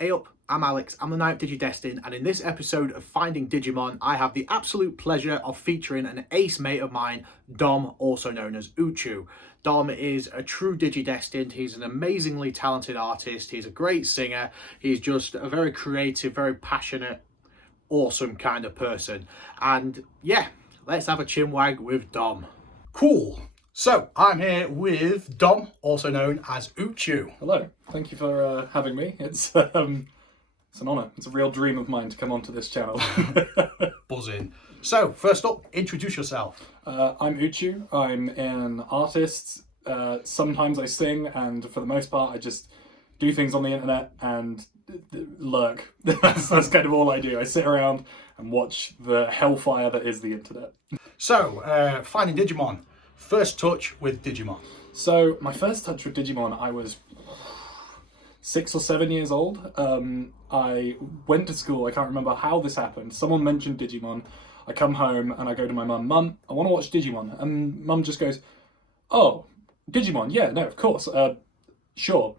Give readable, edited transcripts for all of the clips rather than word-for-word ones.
Hey up, I'm Alex, I'm the Knight DigiDestined, and in this episode of Finding Digimon, I have the absolute pleasure of featuring an ace mate of mine, Dom, also known as Uchu. Dom is a true DigiDestined, he's an amazingly talented artist, he's a great singer, he's just a very creative, very passionate, awesome kind of person. And yeah, let's have a chin-wag with Dom. Cool. So I'm here with Dom, also known as Uchu. Hello. Thank you for having me. It's an honour. It's a real dream of mine to come onto this channel. Buzzing. So first up, introduce yourself. I'm Uchu. I'm an artist. Sometimes I sing, and for the most part, I just do things on the internet and lurk. That's kind of all I do. I sit around and watch the hellfire that is the internet. So, Finding Digimon. First touch with Digimon. So my first touch with Digimon, I was 6 or 7 years old. I went to school. I can't remember how this happened. Someone mentioned Digimon. I come home and I go to my mum. Mum, I want to watch Digimon. And Mum just goes, "Oh, Digimon? Yeah, no, of course. Sure."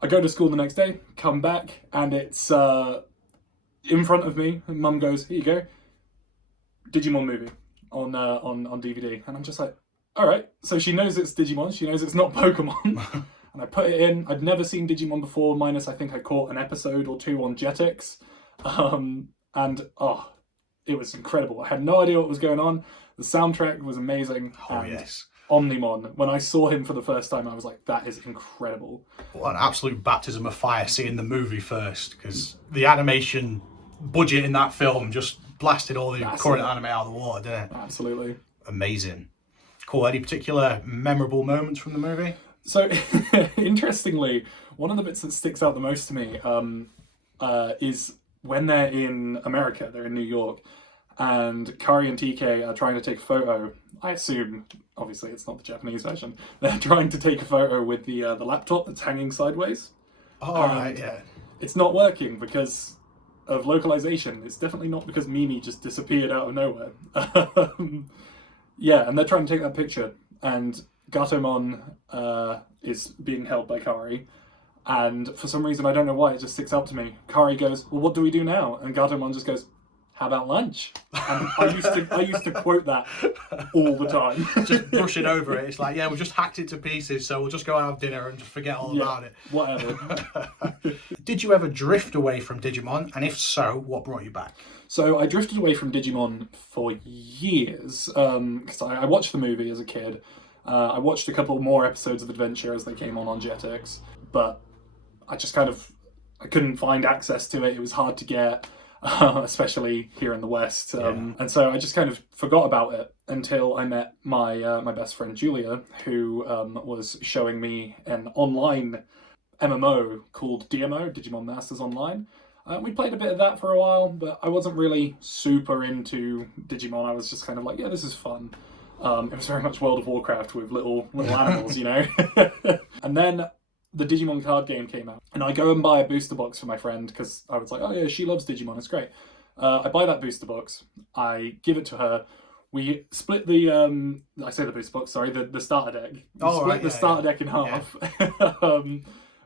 I go to school the next day, come back, and it's in front of me. And Mum goes, "Here you go, Digimon movie on DVD." And I'm just like, all right. So she knows it's Digimon. She knows it's not Pokemon. And I put it in. I'd never seen Digimon before, minus I think I caught an episode or two on Jetix. It was incredible. I had no idea what was going on. The soundtrack was amazing. Oh, yes. Omnimon, when I saw him for the first time, I was like, that is incredible. What an absolute baptism of fire seeing the movie first, because the animation budget in that film just blasted all the current anime out of the water, didn't it? Absolutely. Amazing. Cool. Any particular memorable moments from the movie? So, interestingly, one of the bits that sticks out the most to me is when they're in America, they're in New York, and Kari and TK are trying to take a photo. I assume, obviously, it's not the Japanese version. They're trying to take a photo with the laptop that's hanging sideways. Oh, right, yeah. It's not working because of localization. It's definitely not because Mimi just disappeared out of nowhere. Yeah, and they're trying to take that picture, and Gatomon is being held by Kari, and for some reason, I don't know why, it just sticks out to me. Kari goes, "Well, what do we do now?" And Gatomon just goes, "How about lunch?" And I used to quote that all the time. Just brushing over it. It's like, yeah, we just hacked it to pieces, so we'll just go and have dinner and just forget all about it. Whatever. Did you ever drift away from Digimon? And if so, what brought you back? So I drifted away from Digimon for years, because I watched the movie as a kid. I watched a couple more episodes of Adventure as they came on Jetix, but I just I couldn't find access to it. It was hard to get, especially here in the West. And so I just kind of forgot about it until I met my best friend Julia, who was showing me an online MMO called DMO, Digimon Masters Online. We played a bit of that for a while, but I wasn't really super into Digimon. I was just kind of like, yeah, this is fun. It was very much World of Warcraft with little animals, you know? And then the Digimon card game came out, and I go and buy a booster box for my friend, because I was like, oh yeah, she loves Digimon, it's great. I buy that booster box, I give it to her, we split the, I say the booster box, sorry, the starter deck. We split the starter deck in half. Yeah.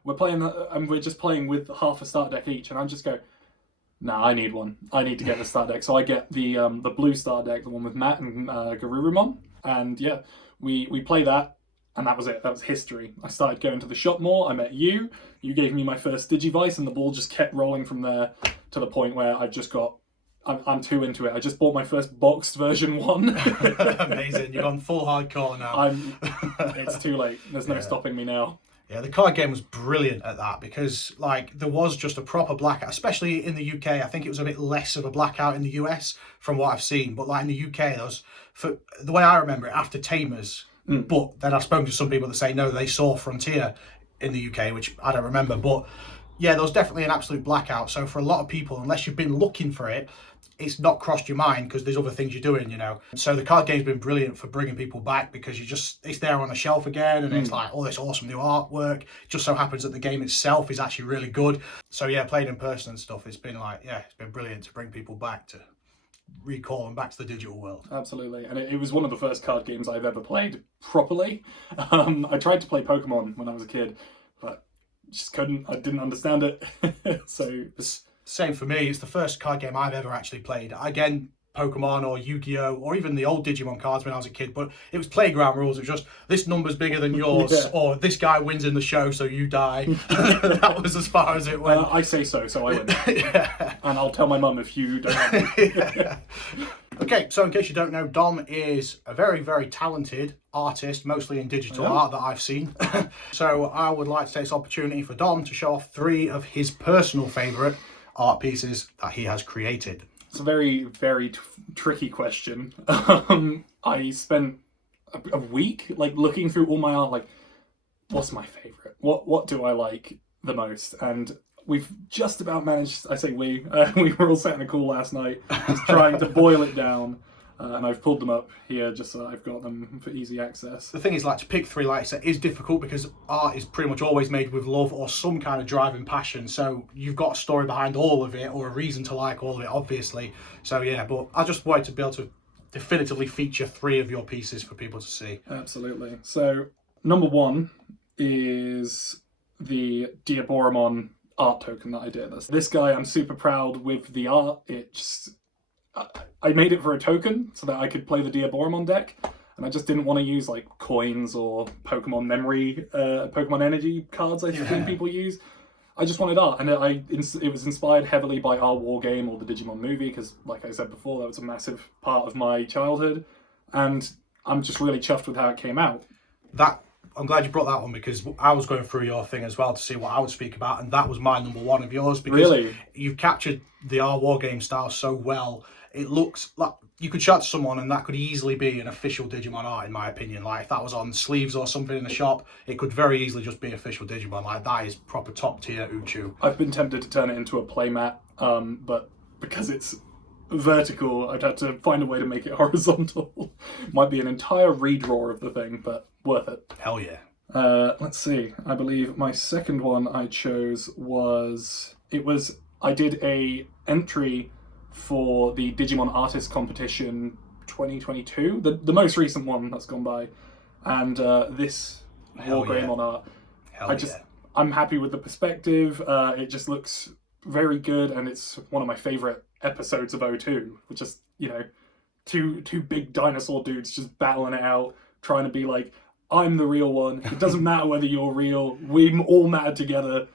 We're playing, and we're just playing with half a starter deck each, and I just go, nah, I need one. I need to get the starter deck. So I get the blue starter deck, the one with Matt and Garurumon, and yeah, we play that, and that was it. That was history. I started going to the shop more. I met you. You gave me my first Digivice, and the ball just kept rolling from there to the point where I've just got. I'm too into it. I just bought my first boxed version 1. Amazing. You're on full hardcore now. It's too late. There's no stopping me now. Yeah, the card game was brilliant at that, because like there was just a proper blackout, especially in the UK. I think it was a bit less of a blackout in the US from what I've seen, but like in the UK, there was, for the way I remember it, after Tamers. But then I've spoken to some people that say no, they saw Frontier in the UK, which I don't remember. But yeah, there was definitely an absolute blackout. So for a lot of people, unless you've been looking for it, it's not crossed your mind because there's other things you're doing, you know. So the card game's been brilliant for bringing people back, because it's there on the shelf again, and it's like, oh, this awesome new artwork. It just so happens that the game itself is actually really good. So yeah, playing in person and stuff, it's been like, yeah, it's been brilliant to bring people back, to recall them back to the digital world. Absolutely, and it was one of the first card games I've ever played properly. I tried to play Pokemon when I was a kid, but just couldn't. I didn't understand it. So Same for me. It's the first card game I've ever actually played. Again, Pokemon or Yu-Gi-Oh! Or even the old Digimon cards when I was a kid, but it was playground rules. It was just, this number's bigger than yours, Yeah. or this guy wins in the show, so you die. That was as far as it went. I say so I win. Yeah. And I'll tell my mum if you don't have it. Yeah. Okay, so in case you don't know, Dom is a very, very talented artist, mostly in digital art that I've seen. So I would like to take this opportunity for Dom to show off 3 of his personal favourite art pieces that he has created. It's a very, very tricky question. I spent a week like looking through all my art, like, what's my favourite? What do I like the most? And we've just about managed, I say we were all sat in a call last night, just trying to boil it down. And I've pulled them up here just so I've got them for easy access. The thing is, like, to pick 3, like I said, is difficult because art is pretty much always made with love or some kind of driving passion. So you've got a story behind all of it or a reason to like all of it, obviously. So yeah, but I just wanted to be able to definitively feature 3 of your pieces for people to see. Absolutely. So number 1 is the Diaboromon art token that I did. This guy, I'm super proud with the art. It just, I made it for a token so that I could play the Diaboromon deck, and I just didn't want to use like coins or Pokemon memory, Pokemon energy cards I think people use. I just wanted art, and it was inspired heavily by our war game or the Digimon movie, because like I said before, that was a massive part of my childhood, and I'm just really chuffed with how it came out. I'm glad you brought that one, because I was going through your thing as well to see what I would speak about, and that was my number 1 of yours, because Really? You've captured the R war game style so well. It looks like you could show it to someone and that could easily be an official Digimon art, in my opinion. Like, if that was on sleeves or something in the shop, it could very easily just be official Digimon. Like, that is proper top tier Uchu. I've been tempted to turn it into a playmat, but because it's vertical, I'd have to find a way to make it horizontal. Might be an entire redraw of the thing, but worth it. Hell yeah. Let's see. I believe my second one I chose I did a entry for the Digimon Artist Competition 2022, the most recent one that's gone by, and this Hell Wargreymon art. Hell I'm happy with the perspective. It just looks very good, and it's one of my favourite episodes of O2, which is, you know, two big dinosaur dudes just battling it out, trying to be like, I'm the real one. It doesn't matter whether you're real. We all matter together.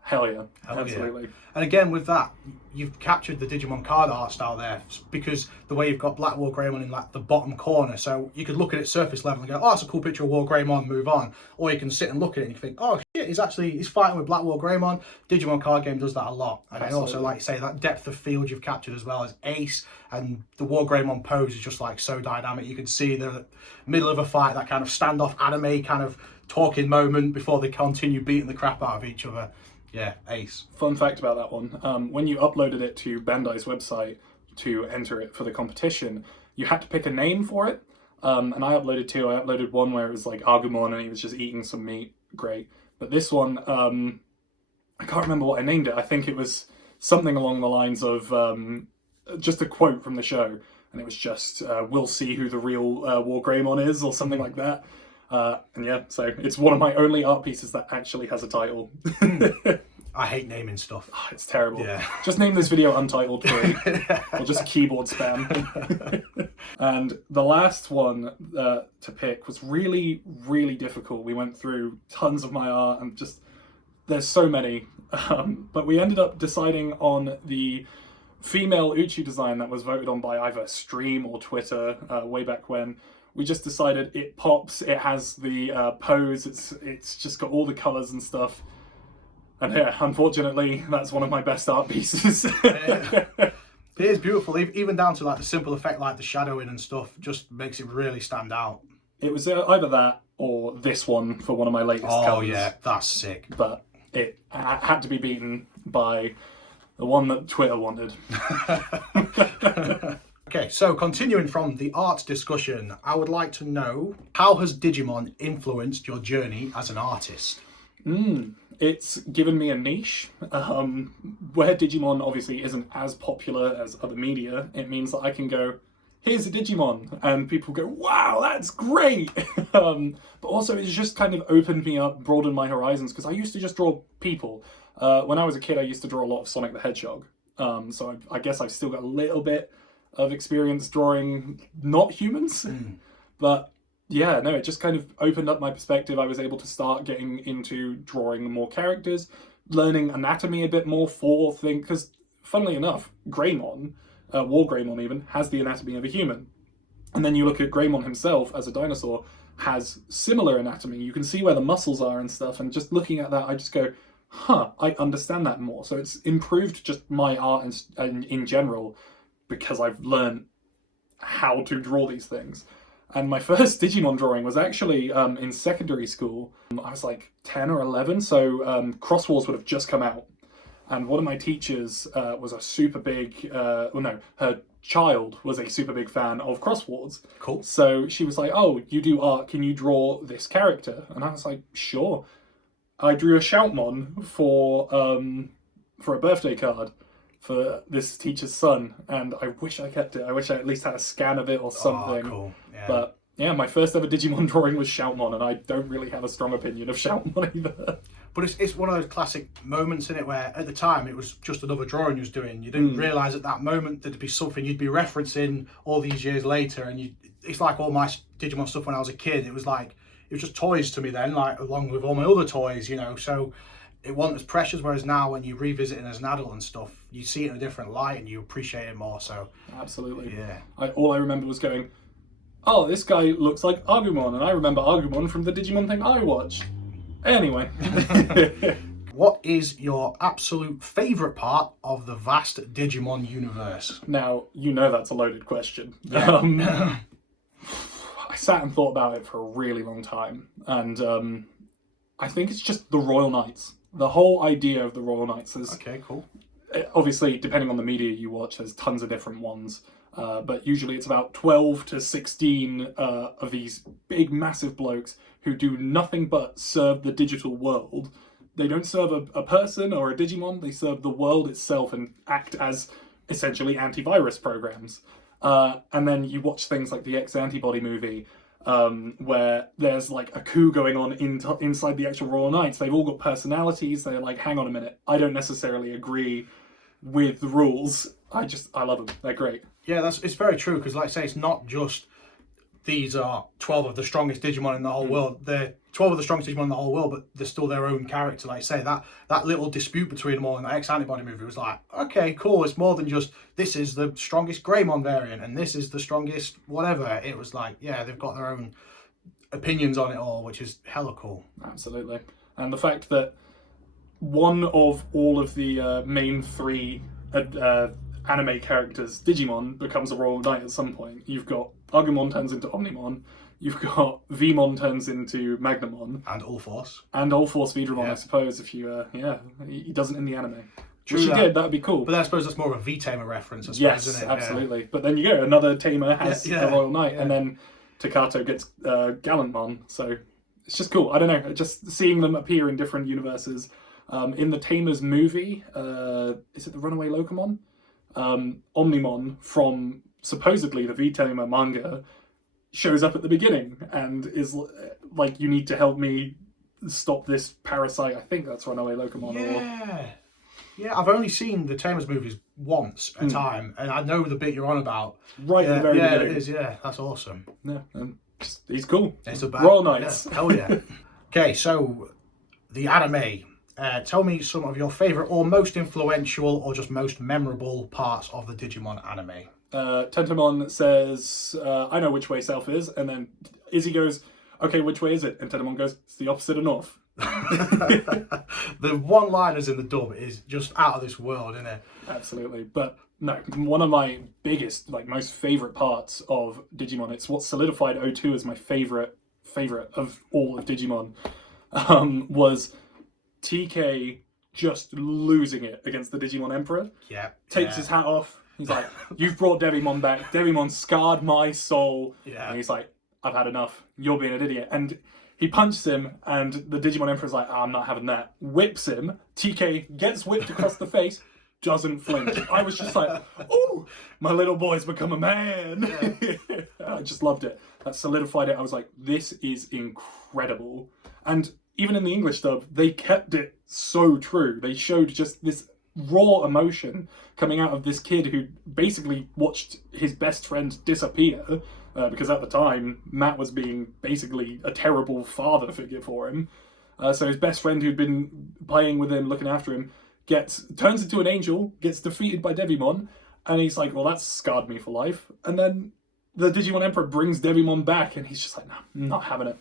Hell yeah. Hell absolutely. Yeah. And again, with that, you've captured the Digimon card art style there, because the way you've got Black Wargreymon in like the bottom corner, so you could look at it surface level and go, oh, that's a cool picture of Wargreymon, move on. Or you can sit and look at it and you think, oh shit, he's fighting with Black Wargreymon. Digimon card game does that a lot. And I also, like you say, that depth of field you've captured as well as ace, and the Wargreymon pose is just like so dynamic. You can see the middle of a fight, that kind of standoff anime kind of talking moment before they continue beating the crap out of each other. Yeah, ace. Fun fact about that one, when you uploaded it to Bandai's website to enter it for the competition, you had to pick a name for it, and I uploaded 2. I uploaded one where it was like Agumon and he was just eating some meat, great. But this one, I can't remember what I named it. I think it was something along the lines of just a quote from the show, and it was just, we'll see who the real Wargreymon is, or something like that. And yeah, so it's one of my only art pieces that actually has a title. I hate naming stuff. Oh, it's terrible. Yeah. Just name this video Untitled 3, or just keyboard spam. And the last one to pick was really, really difficult. We went through tons of my art, and just, there's so many. But we ended up deciding on the female Uchu design that was voted on by either Stream or Twitter way back when. We just decided it pops, it has the pose, it's just got all the colours and stuff. And yeah, unfortunately, that's one of my best art pieces. It is beautiful, even down to like the simple effect, like the shadowing and stuff, just makes it really stand out. It was either that or this one for one of my latest covers. Oh yeah, that's sick. But it had to be beaten by the one that Twitter wanted. Okay, so continuing from the art discussion, I would like to know, how has Digimon influenced your journey as an artist? It's given me a niche. Where Digimon obviously isn't as popular as other media, it means that I can go, here's a Digimon, and people go, wow, that's great. But also it's just kind of opened me up, broadened my horizons, because I used to just draw people. When I was a kid, I used to draw a lot of Sonic the Hedgehog. So I guess I've still got a little bit of experience drawing not humans. But yeah, no, it just kind of opened up my perspective. I was able to start getting into drawing more characters, learning anatomy a bit more for things, because funnily enough, Greymon, War Greymon even, has the anatomy of a human. And then you look at Greymon himself as a dinosaur, has similar anatomy. You can see where the muscles are and stuff, and just looking at that, I just go, huh, I understand that more. So it's improved just my art and in general, because I've learned how to draw these things. And my first Digimon drawing was actually in secondary school. I was like 10 or 11, so Cross Wars would have just come out. And one of my teachers was a super big, her child was a super big fan of Cross Wars. Cool. So she was like, oh, you do art, can you draw this character? And I was like, sure. I drew a Shoutmon for a birthday card for this teacher's son, and I wish I kept it. I wish I at least had a scan of it or something. Oh, cool. Yeah. But yeah, my first ever Digimon drawing was Shoutmon, and I don't really have a strong opinion of Shoutmon either. But it's one of those classic moments in it where at the time it was just another drawing you was doing. You didn't realise at that moment that it'd be something you'd be referencing all these years later. And it's like all my Digimon stuff when I was a kid. It was just toys to me then, like along with all my other toys, you know. So it wasn't as precious. Whereas now, when you revisit it as an adult and stuff, you see it in a different light and you appreciate it more. So absolutely, yeah. All I remember was going, oh, this guy looks like Agumon, and I remember Agumon from the Digimon thing I watched. Anyway. What is your absolute favourite part of the vast Digimon universe? Now, you know that's a loaded question. Yeah. I sat and thought about it for a really long time, and I think it's just the Royal Knights. The whole idea of the Royal Knights is... Okay, cool. Obviously, depending on the media you watch, there's tons of different ones. But usually it's about 12 to 16 of these big, massive blokes who do nothing but serve the digital world. They don't serve a person or a Digimon, they serve the world itself and act as essentially antivirus programs. And then you watch things like the X-Antibody movie, where there's like a coup going on inside the actual Royal Knights. They've all got personalities. They're like, hang on a minute, I don't necessarily agree with the rules. I love them. They're great. Yeah, it's very true, because like I say, it's not just these are 12 of the strongest Digimon in the whole world. They're 12 of the strongest Digimon in the whole world, but they're still their own character. Like I say, that little dispute between them all in the X-Antibody movie was like, okay, cool. It's more than just, this is the strongest Greymon variant and this is the strongest whatever. It was like, yeah, they've got their own opinions on it all, which is hella cool. Absolutely. And the fact that one of all of the main three anime characters, Digimon, becomes a Royal Knight at some point. You've got Agumon turns into Omnimon, you've got Vmon turns into Magnamon. And Allforce. And Allforce Vidramon, Yeah. I suppose, if you, he doesn't in the anime. True Which he that. did, that would be cool. But I suppose that's more of a V-Tamer reference, I suppose, Yes, isn't it? absolutely. But then you go, another Tamer has Yeah, a Royal Knight, yeah. and then Takato gets Gallantmon, so it's just cool. I don't know, just seeing them appear in different universes. In the Tamers movie, is it the Runaway Locomon? Omnimon from supposedly the V-Tamer manga shows up at the beginning and is like, you need to help me stop this parasite. I think that's Runaway Locomon. Yeah, I've only seen the Tamers movies once a time, and I know the bit you're on about. Right at the very beginning. Yeah, it is, yeah. That's awesome. Yeah, and he's cool. It's a bad, Royal Knights. Yeah, hell yeah. Okay, so the anime. Tell me some of your favourite or most influential or just most memorable parts of the Digimon anime. Tentomon says, I know which way south is, and then Izzy goes, okay, which way is it? And Tentomon goes, it's the opposite of north. The one-liners in the dub is just out of this world, isn't it? Absolutely. But no, one of my biggest, like most favourite parts of Digimon, it's what solidified O2 as my favourite of all of Digimon, was TK just losing it against the Digimon Emperor. Yeah. Takes his hat off. He's like, you've brought Devimon back. Devimon scarred my soul. Yeah. And he's like, I've had enough. You're being an idiot. And he punches him, and the Digimon Emperor's like, I'm not having that. Whips him. TK gets whipped across the face, doesn't flinch. I was just like, oh, my little boy's become a man. Yeah. I just loved it. That solidified it. I was like, this is incredible. And even in the English dub, they kept it so true. They showed just this raw emotion coming out of this kid who basically watched his best friend disappear, because at the time, Matt was being basically a terrible father figure for him. So his best friend who'd been playing with him, looking after him, turns into an angel, gets defeated by Devimon, and he's like, well, that's scarred me for life. And then the Digimon Emperor brings Devimon back, and he's just like, no, I'm not having it.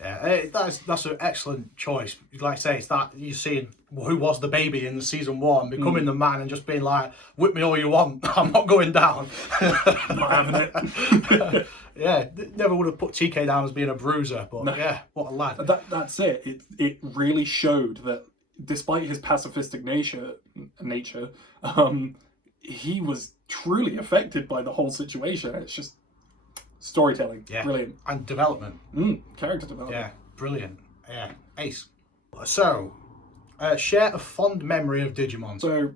Yeah, that's an excellent choice. Like I say, it's that you're seeing who was the baby in the season 1 becoming the man and just being like, whip me all you want, I'm not going down. I'm not having it. Yeah, never would have put TK down as being a bruiser, but No. yeah, what a lad. That's it. It really showed that despite his pacifistic nature, he was truly affected by the whole situation. It's just storytelling. Yeah. Brilliant. And development. Character development. Yeah, brilliant. Yeah, ace. So, share a fond memory of Digimon. So,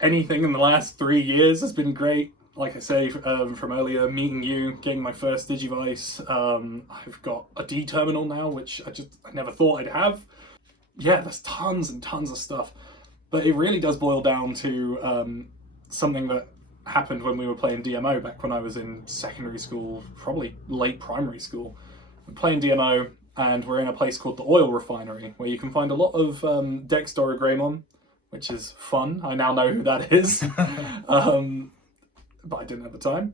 anything in the last 3 years has been great. Like I say from earlier, meeting you, getting my first Digivice. I've got a D terminal now, which I never thought I'd have. Yeah, there's tons and tons of stuff. But it really does boil down to something that happened when we were playing DMO back when I was in secondary school, probably late primary school. We're playing DMO, and we're in a place called the Oil Refinery, where you can find a lot of Dexdoragramon, which is fun. I now know who that is. But I didn't at the time.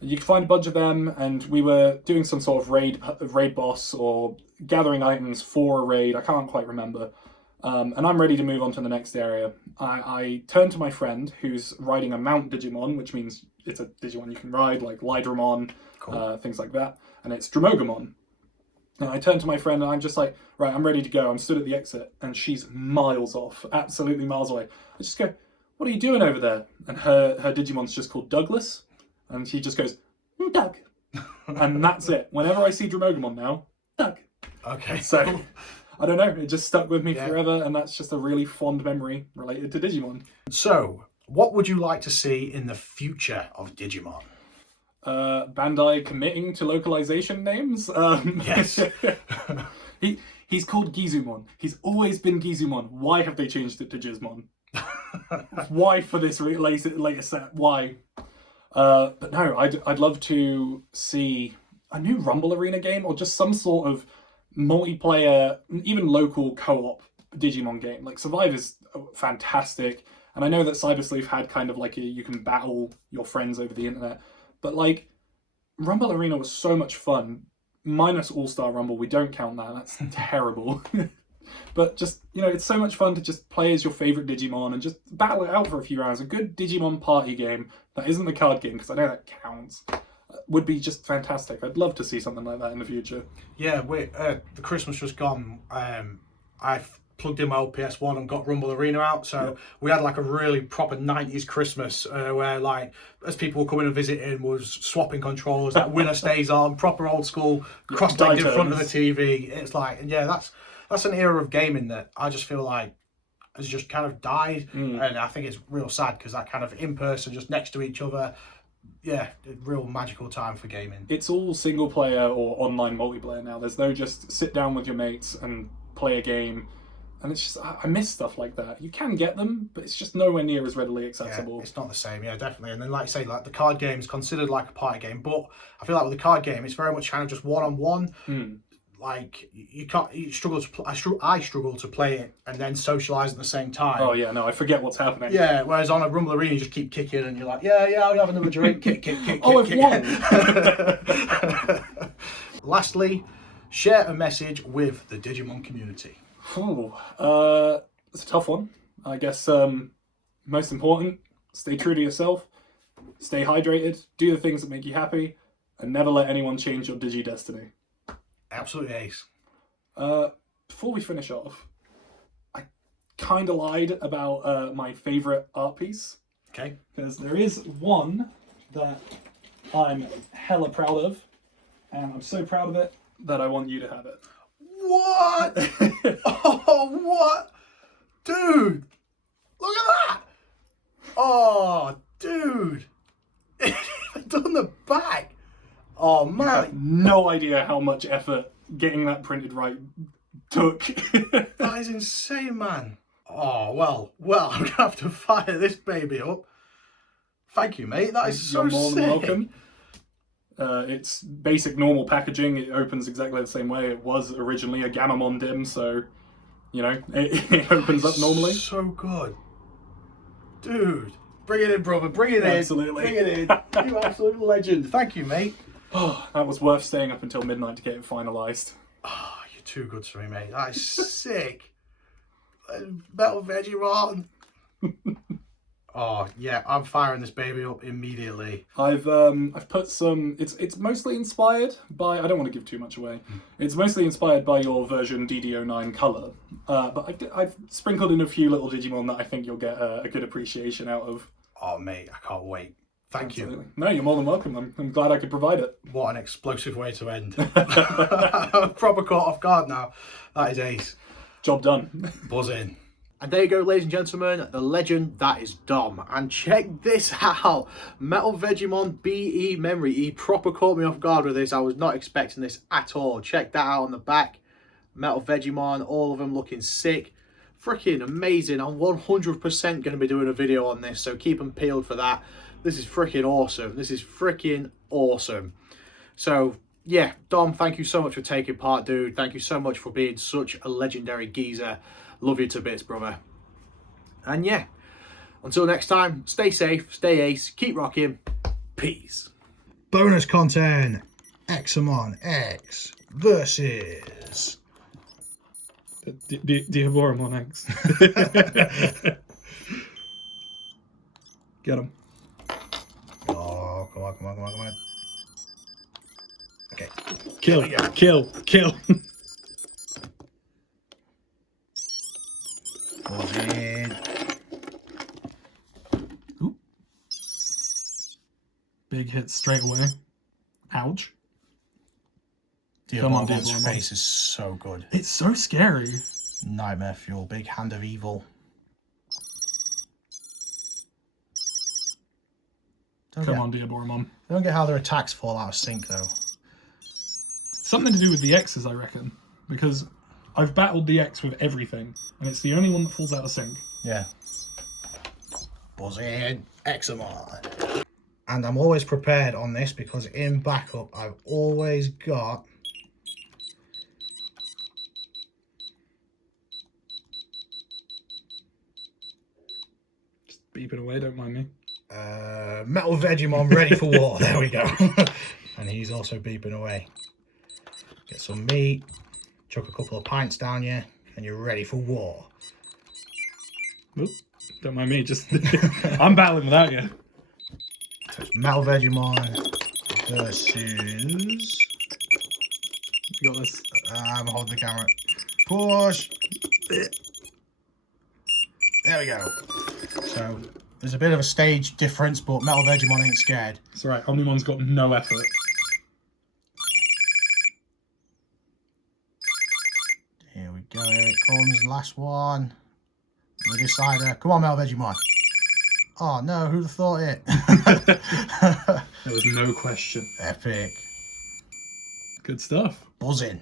You can find a bunch of them, and we were doing some sort of raid boss or gathering items for a raid. I can't quite remember. And I'm ready to move on to the next area. I turn to my friend who's riding a mount Digimon, which means it's a Digimon you can ride, like Lydramon, Cool. things like that. And it's Dramogamon. And I turn to my friend and I'm just like, right, I'm ready to go. I'm stood at the exit, and she's miles off, absolutely miles away. I just go, what are you doing over there? And her Digimon's just called Douglas. And she just goes, Doug. And that's it. Whenever I see Dramogamon now, Doug. Okay. So, I don't know, it just stuck with me Yeah. forever, and that's just a really fond memory related to Digimon. So, what would you like to see in the future of Digimon? Bandai committing to localization names. Yes. He's called Gizumon. He's always been Gizumon. Why have they changed it to Gizmon? Why for this later set? Why? But no, I'd love to see a new Rumble Arena game, or just some sort of multiplayer, even local co-op Digimon game. Like Survive is fantastic, and I know that Cybersleeve had kind of like you can battle your friends over the internet, but like Rumble Arena was so much fun. Minus All-Star Rumble, we don't count that. That's terrible. But just, it's so much fun to just play as your favorite Digimon and just battle it out for a few rounds. A good Digimon party game that isn't the card game, because I know that counts, would be just fantastic. I'd love to see something like that in the future. Yeah, the Christmas just gone. I've plugged in my old PS1 and got Rumble Arena out, so we had like a really proper 90s Christmas where, like, as people were coming and visiting, was swapping controllers, that winner stays on, proper old school, cross-legged in front of the TV. It's like, yeah, that's an era of gaming that I just feel like has just kind of died, and I think it's real sad, because that kind of in-person, just next to each other, yeah, real magical time for gaming. It's all single player or online multiplayer now. There's no just sit down with your mates and play a game. And it's just, I miss stuff like that. You can get them, but it's just nowhere near as readily accessible. Yeah, it's not the same, yeah, definitely. And then, like you say, like the card game is considered like a party game, but I feel like with the card game, it's very much kind of just one-on-one. Like, I struggle to play it and then socialise at the same time. Oh yeah, no, I forget what's happening. Yeah, whereas on a Rumble Arena, you just keep kicking and you're like, yeah, I'll have another drink, kick. Oh, kick. I've won. Lastly, share a message with the Digimon community. It's a tough one. I guess most important, stay true to yourself, stay hydrated, do the things that make you happy, and never let anyone change your DigiDestined. Absolutely ace. Before we finish off, I kind of lied about my favourite art piece. Okay. Because there is one that I'm hella proud of, and I'm so proud of it that I want you to have it. What? Oh, what? Dude, look at that. Oh, dude. I've done the back. Oh, man. No idea how much effort getting that printed right took. That is insane, man. Oh, well, I'm going to have to fire this baby up. Thank you, mate. That is so You're more sick. than welcome. It's basic normal packaging. It opens exactly the same way. It was originally a Gamamon dim, so, you know, it opens up normally. So good. Dude, bring it in, brother. Bring it in. Absolutely. Bring it in. You absolute legend. Thank you, mate. Oh, that was worth staying up until midnight to get it finalised. Oh, you're too good to me, mate. That is sick. Metal Vegemon. Oh yeah, I'm firing this baby up immediately. I've put some. It's mostly inspired by. I don't want to give too much away. It's mostly inspired by your version DD09 color, but I've sprinkled in a few little Digimon that I think you'll get a good appreciation out of. Oh mate, I can't wait. Thank Absolutely. you. No, you're more than welcome. I'm glad I could provide it. What an explosive way to end. I'm proper caught off guard now. That is ace. Job done. Buzz in. And there you go, ladies and gentlemen, the legend that is Dom. And check this out, Metal Vegemon BE Memory. He proper caught me off guard with this. I was not expecting this at all. Check that out on the back. Metal Vegemon, all of them looking sick. Freaking amazing. I'm 100% going to be doing a video on this, so keep them peeled for that. This is freaking awesome. This is freaking awesome. So, yeah, Dom, thank you so much for taking part, dude. Thank you so much for being such a legendary geezer. Love you to bits, brother. And yeah, until next time, stay safe, stay ace, keep rocking. Peace. Bonus content. Examon X versus Diaboromon X. Get him. Oh, come on. Okay. Kill. Buzz in. Ooh. Big hit straight away. Ouch. Come on, Diabolomon's Diaboromon. face is so good. It's so scary. Nightmare fuel, big hand of evil. Come on, Diaboromon. I don't get how their attacks fall out of sync though. Something to do with the X's, I reckon. Because I've battled the X with everything, and it's the only one that falls out of sync. Yeah. Buzz in, Examon. And I'm always prepared on this because in backup I've always got Just beeping away, don't mind me. Metal Vegemon ready for war. There we go. And he's also beeping away. Get some meat, chuck a couple of pints down you, and you're ready for war. Oop, don't mind me, just I'm battling without you. So it's Metal Vegemon versus... You got this. I'm holding the camera. Push! There we go. So there's a bit of a stage difference, but Metal Vegemon ain't scared. It's alright, Omnimon's got no effort. Here we go, here it comes, last one. The decider. Come on, Metal Vegemon. Oh no, who'd have thought it? There was no question. Epic. Good stuff. Buzzing.